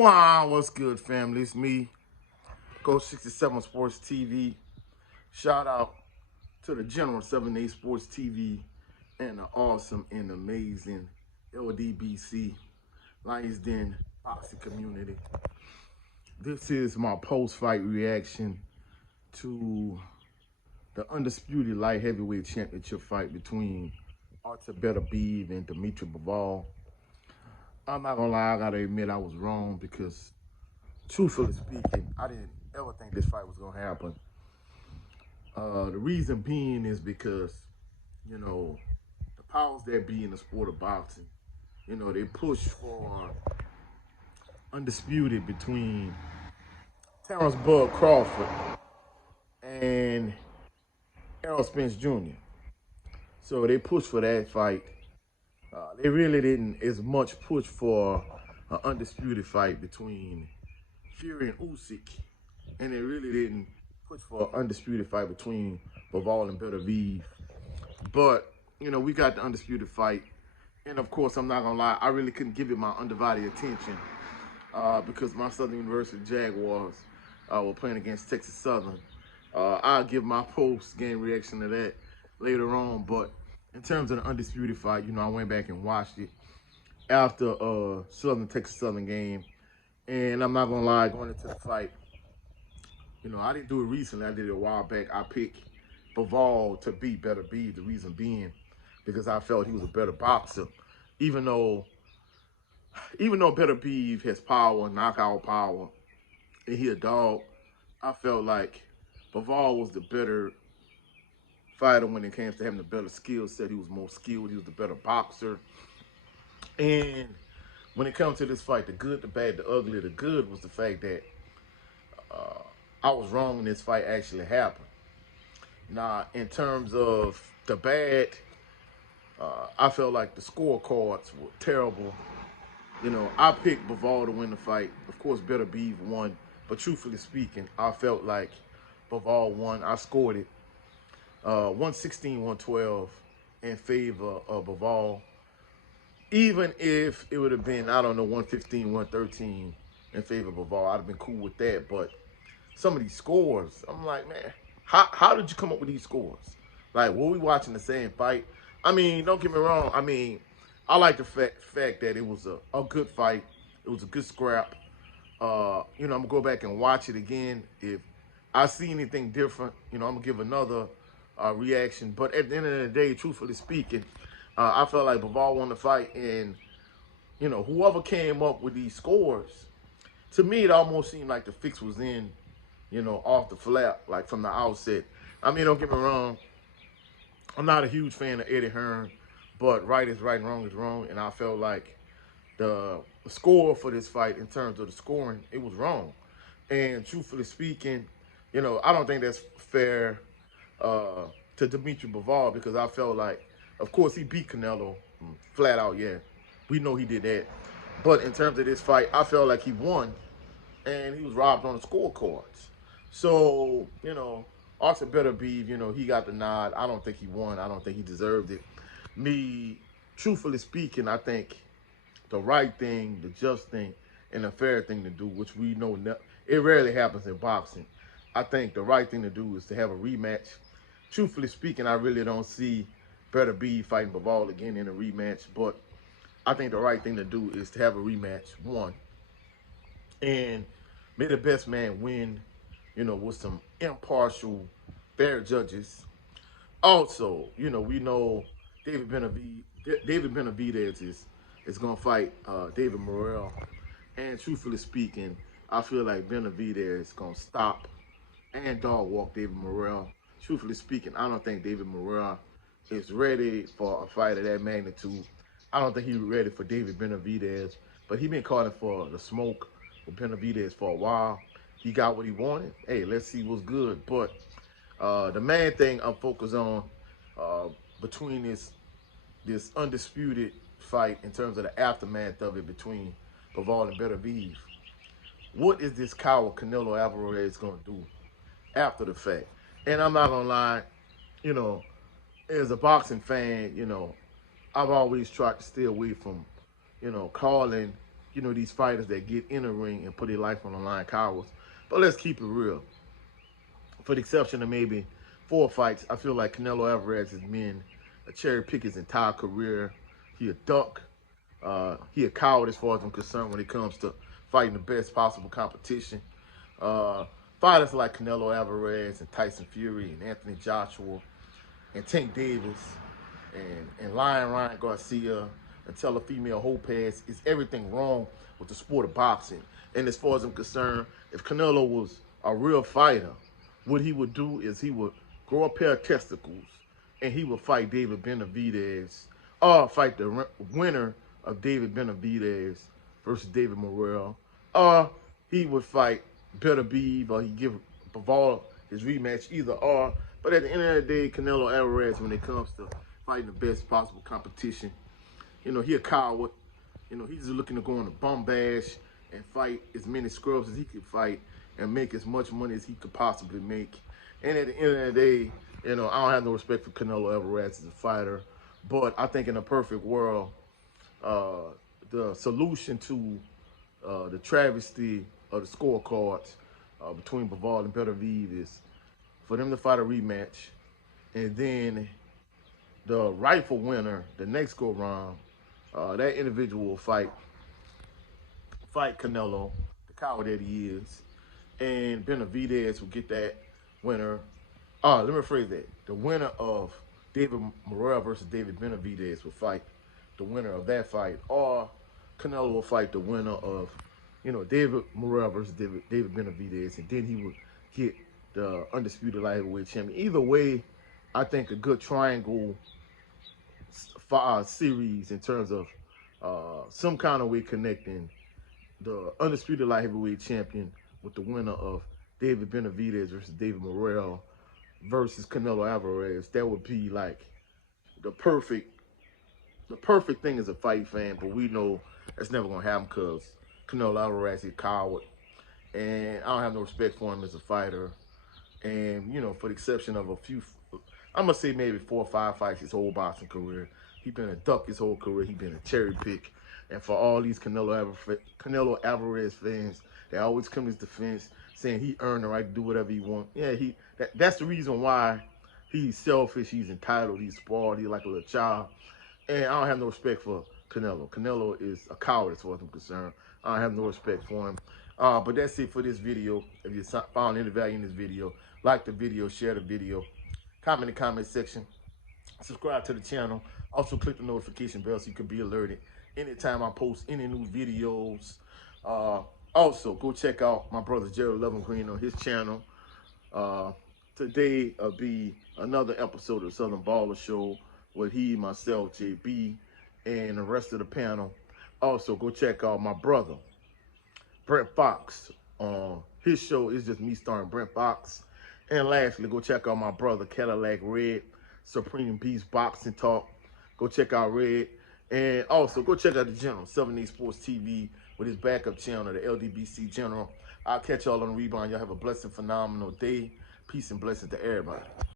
Wow, what's good, family? It's me, Coach 67 Sports TV. Shout out to the General 7A Sports TV and the awesome and amazing LDBC Lions Den boxing community. This is my post-fight reaction to the undisputed light heavyweight championship fight between Artur Beterbiev and Dmitry Bivol. I'm not gonna lie, I gotta admit I was wrong because, truthfully speaking, I didn't ever think this fight was gonna happen. The reason being is because, the powers that be in the sport of boxing, they push for undisputed between Terrence Bud Crawford and Errol Spence Jr. So they pushed for that fight. They really didn't as much push for an undisputed fight between Fury and Usyk, and they really didn't push for an undisputed fight between Bivol and Beterbiev. But we got the undisputed fight, and of course, I'm not gonna lie, I really couldn't give it my undivided attention because my Southern University Jaguars were playing against Texas Southern. I'll give my post-game reaction to that later on, but in terms of the undisputed fight, I went back and watched it after Texas Southern game, and I'm not gonna lie, going into the fight, I didn't do it recently. I did it a while back. I picked Bivol to beat Beterbiev. The reason being because I felt he was a better boxer, even though Beterbiev has power, knockout power, and he a dog. I felt like Bivol was the better fighter when it came to having the better skill set. He was more skilled. He was the better boxer. And when it comes to this fight, the good, the bad, the ugly, the good was the fact that I was wrong when this fight actually happened. Now, in terms of the bad, I felt like the scorecards were terrible. I picked Bivol to win the fight. Of course, Beterbiev won. But truthfully speaking, I felt like Bivol won. I scored it 116-112 in favor of Bivol. Even if it would have been, 115-113 in favor of Bivol, I'd have been cool with that. But some of these scores, I'm like, man, how did you come up with these scores? Like, were we watching the same fight? I mean, don't get me wrong. I mean, I like the fact that it was a good fight. It was a good scrap. I'm going to go back and watch it again. If I see anything different, I'm going to give another reaction. But at the end of the day, truthfully speaking, I felt like Bivol won the fight. And, whoever came up with these scores, to me, it almost seemed like the fix was in, off the flap, like from the outset. I mean, don't get me wrong. I'm not a huge fan of Eddie Hearn, but right is right and wrong is wrong. And I felt like the score for this fight, in terms of the scoring, it was wrong. And truthfully speaking, I don't think that's fair to Dmitry Bivol, because I felt like, of course, he beat Canelo flat out, yeah. We know he did that. But in terms of this fight, I felt like he won, and he was robbed on the scorecards. So, Artur Beterbiev, he got the nod. I don't think he won. I don't think he deserved it. Truthfully speaking, I think the right thing, the just thing, and the fair thing to do, which we know it rarely happens in boxing. I think the right thing to do is to have a rematch. Truthfully speaking, I really don't see Beterbiev fighting Bivol again in a rematch, but I think the right thing to do is to have a rematch, one, and may the best man win, with some impartial, fair judges. Also, we know David Benavidez is going to fight David Morrell. And truthfully speaking, I feel like Benavidez is going to stop and dog walk David Morrell. Truthfully speaking, I don't think David Morrell is ready for a fight of that magnitude. I don't think he's ready for David Benavidez, but he's been calling for the smoke with Benavidez for a while. He got what he wanted. Hey, let's see what's good. But the main thing I'm focused on between this undisputed fight, in terms of the aftermath of it between Bivol and Beterbiev, what is this coward Canelo Alvarez going to do after the fact? And I'm not going to lie, as a boxing fan, I've always tried to stay away from, calling these fighters that get in the ring and put their life on the line cowards. But let's keep it real. For the exception of maybe 4 fights, I feel like Canelo Alvarez has been a cherry pick his entire career. He a duck. He a coward as far as I'm concerned when it comes to fighting the best possible competition. Fighters like Canelo Alvarez and Tyson Fury and Anthony Joshua and Tank Davis and Lion Ryan Garcia and Teofimo Lopez is everything wrong with the sport of boxing. And as far as I'm concerned, if Canelo was a real fighter, what he would do is he would grow a pair of testicles and he would fight David Benavidez, or fight the winner of David Benavidez versus David Morrell, or he would fight Beterbiev, or he'd give Bivol his rematch, either or. But at the end of the day, Canelo Alvarez, when it comes to fighting the best possible competition, he a coward. He's just looking to go on a bum bash and fight as many scrubs as he could fight and make as much money as he could possibly make. And at the end of the day, I don't have no respect for Canelo Alvarez as a fighter, but I think in a perfect world, the solution to the travesty of the scorecards between Bivol and Beterbiev is for them to fight a rematch, and then the rightful winner, the next go round, that individual will fight Canelo, the coward that he is, and Benavidez will get that winner. Let me rephrase that. The winner of David Morrell versus David Benavidez will fight the winner of that fight, or Canelo will fight the winner of, David Morrell versus David Benavidez, and then he will get the undisputed light heavyweight champion. Either way, I think a good triangle series in terms of some kind of way connecting the undisputed light heavyweight champion with the winner of David Benavidez versus David Morrell versus Canelo Alvarez. That would be like the perfect thing as a fight fan, but we know that's never gonna happen because Canelo Alvarez is a coward, and I don't have no respect for him as a fighter. And for the exception of a few, I'm gonna say maybe 4 or 5 fights his whole boxing career, he's been a duck his whole career. He's been a cherry pick. And for all these Canelo Alvarez fans, they always come to his defense saying he earned the right to do whatever he wants. Yeah, that's the reason why he's selfish, he's entitled, he's spoiled, he's like a little child. And I don't have no respect for Canelo. Canelo is a coward as far as I'm concerned. I don't have no respect for him. But that's it for this video. If you found any value in this video, like the video, share the video, comment in the comment section, subscribe to the channel. Also click the notification bell so you can be alerted anytime I post any new videos. Also, go check out my brother Gerald Lovin Green on his channel. Today will be another episode of Southern Baller Show with he, myself, JB, and the rest of the panel. Also, go check out my brother, Brent Fox. His show is just me starring Brent Fox. And lastly, go check out my brother, Cadillac Red, Supreme Beast Boxing Talk. Go check out Red. And also, go check out the General, 7 Sports TV, with his backup channel, the LDBC General. I'll catch y'all on the rebound. Y'all have a blessed, phenomenal day. Peace and blessings to everybody.